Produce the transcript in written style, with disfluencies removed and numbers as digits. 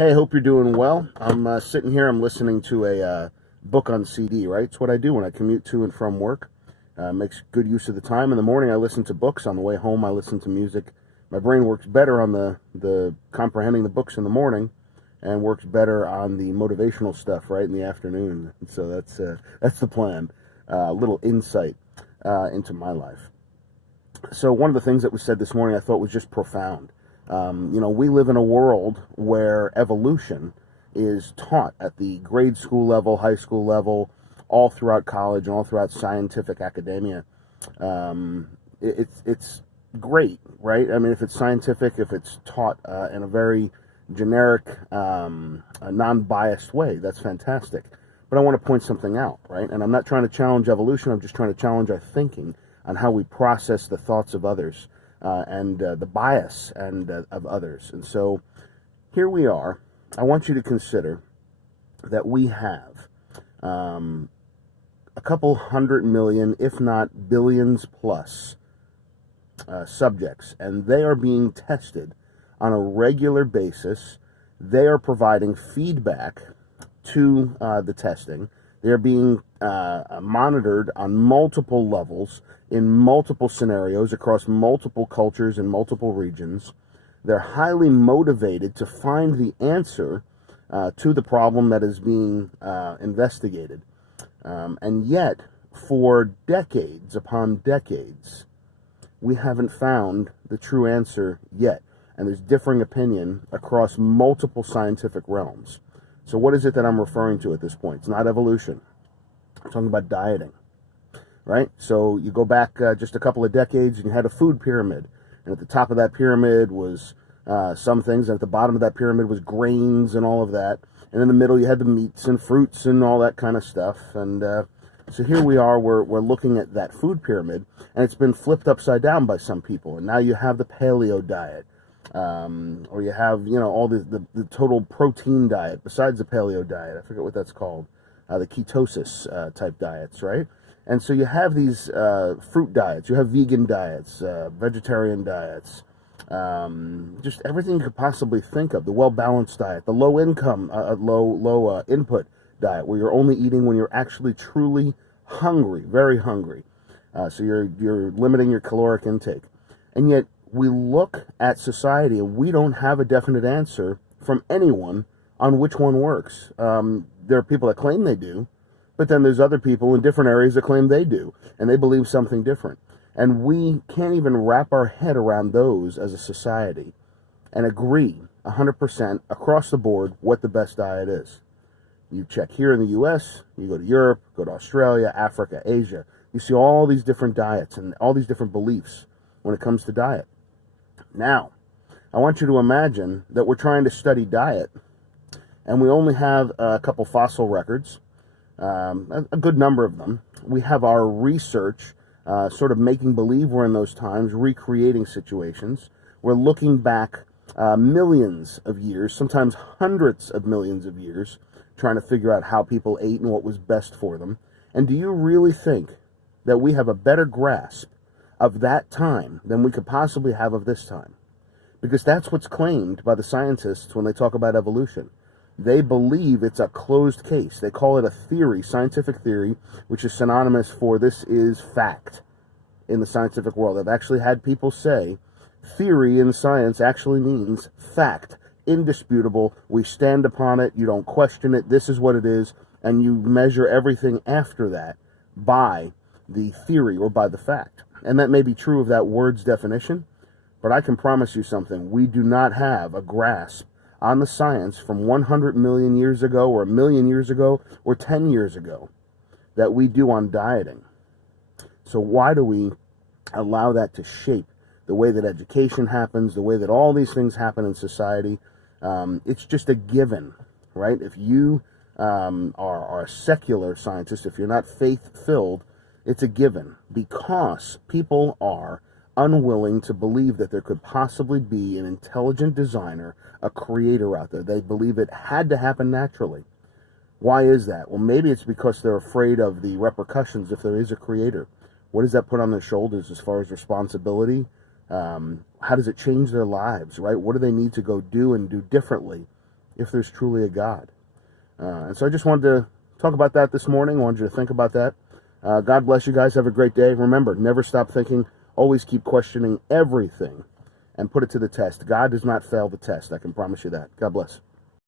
Hey, hope you're doing well. I'm sitting here, I'm listening to a book on CD, right? It's what I do when I commute to and from work. Makes good use of the time. In the morning, I listen to books. On the way home, I listen to music. My brain works better on the comprehending the books in the morning and works better on the motivational stuff, right, in the afternoon. And so that's the plan. A little insight into my life. So one of the things that was said this morning I thought was just profound. We live in a world where evolution is taught at the grade school level, high school level, all throughout college, and all throughout scientific academia. It's great, right? I mean, if it's scientific, if it's taught in a very generic, non-biased way, that's fantastic. But I want to point something out, right? And I'm not trying to challenge evolution, I'm just trying to challenge our thinking on how we process the thoughts of others. And the bias of others. And so here we are. I want you to consider that we have a couple 100 million, if not billions plus, subjects, and they are being tested on a regular basis. They are providing feedback to the testing. They're being monitored on multiple levels, in multiple scenarios, across multiple cultures and multiple regions. They're highly motivated to find the answer to the problem that is being investigated. And yet, for decades upon decades, we haven't found the true answer yet. And there's differing opinion across multiple scientific realms. So what is it that I'm referring to at this point? It's not evolution. I'm talking about dieting, right? So you go back just a couple of decades and you had a food pyramid. And at the top of that pyramid was some things. And at the bottom of that pyramid was grains and all of that. And in the middle you had the meats and fruits and all that kind of stuff. And so here we are, we're looking at that food pyramid. And it's been flipped upside down by some people. And now you have the paleo diet. Or you have, all the total protein diet besides the paleo diet. I forget what that's called. The ketosis type diets, right? And so you have these fruit diets. You have vegan diets, vegetarian diets, just everything you could possibly think of. The well-balanced diet, the low-income, low input diet, where you're only eating when you're actually truly hungry, very hungry. So you're limiting your caloric intake. And yet, we look at society and we don't have a definite answer from anyone on which one works. There are people that claim they do, but then there's other people in different areas that claim they do, and they believe something different. And we can't even wrap our head around those as a society and agree 100% across the board what the best diet is. You check here in the US, you go to Europe, go to Australia, Africa, Asia, you see all these different diets and all these different beliefs when it comes to diet. Now, I want you to imagine that we're trying to study diet, and we only have a couple fossil records, a good number of them. We have our research sort of making believe we're in those times, recreating situations. We're looking back millions of years, sometimes hundreds of millions of years, trying to figure out how people ate and what was best for them. And do you really think that we have a better grasp of that time than we could possibly have of this time? Because that's what's claimed by the scientists when they talk about evolution. They believe it's a closed case. They call it a theory, scientific theory, which is synonymous for this is fact in the scientific world. I've actually had people say theory in science actually means fact, indisputable. We stand upon it. You don't question it. This is what it is. And you measure everything after that by the theory or by the fact. And that may be true of that word's definition, but I can promise you something. We do not have a grasp on the science from 100 million years ago or 1,000,000 years ago or 10 years ago that we do on dieting. So why do we allow that to shape the way that education happens, the way that all these things happen in society? It's just a given, right? If you are a secular scientist, if you're not faith-filled, it's a given, because people are unwilling to believe that there could possibly be an intelligent designer, a creator out there. They believe it had to happen naturally. Why is that? Well, maybe it's because they're afraid of the repercussions if there is a creator. What does that put on their shoulders as far as responsibility? How does it change their lives, right? What do they need to go do and do differently if there's truly a God. And so I just wanted to talk about that this morning. I wanted you to think about that. God bless you guys. Have a great day. Remember, never stop thinking. Always keep questioning everything and put it to the test. God does not fail the test. I can promise you that. God bless.